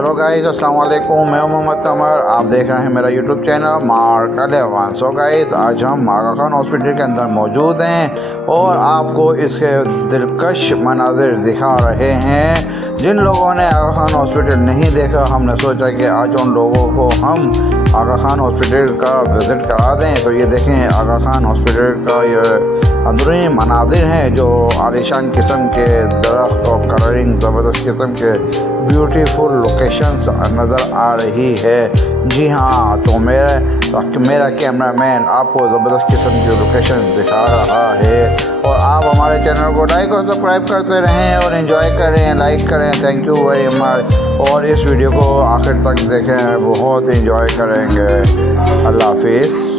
Hello guys, अस्सलाम वालेकुम। मैं मोहम्मद कमर, आप देख रहे हैं मेरा YouTube channel mark eleven. So guys, आज हम आगा खान हॉस्पिटल के अंदर मौजूद हैं और आपको इसके दिलकश मनाजिर दिखा रहे हैं। जिन लोगों ने आगा खान हॉस्पिटल नहीं देखा, हमने सोचा कि आज उन लोगों को हम आगा खान हॉस्पिटल का विज़िट करा दें। तो ये देखें, आगा खान हॉस्पिटल का ये अंदरूनी मनाजिर हैं जो आलीशान किस्म के दरख्त और कलरिंग ज़बरदस्त किस्म के ब्यूटीफुल लोकेशंस नज़र आ रही है। जी हाँ, तो मेरा कैमरामैन आपको ज़बरदस्त किस्म की लोकेशन दिखा रहा है। और आप हमारे चैनल को लाइक और सब्सक्राइब करते रहें और एंजॉय करें, लाइक करें। Thank you very much. और इस वीडियो को आखिर तक देखें, बहुत एंजॉय करेंगे। अल्लाह हाफिज़।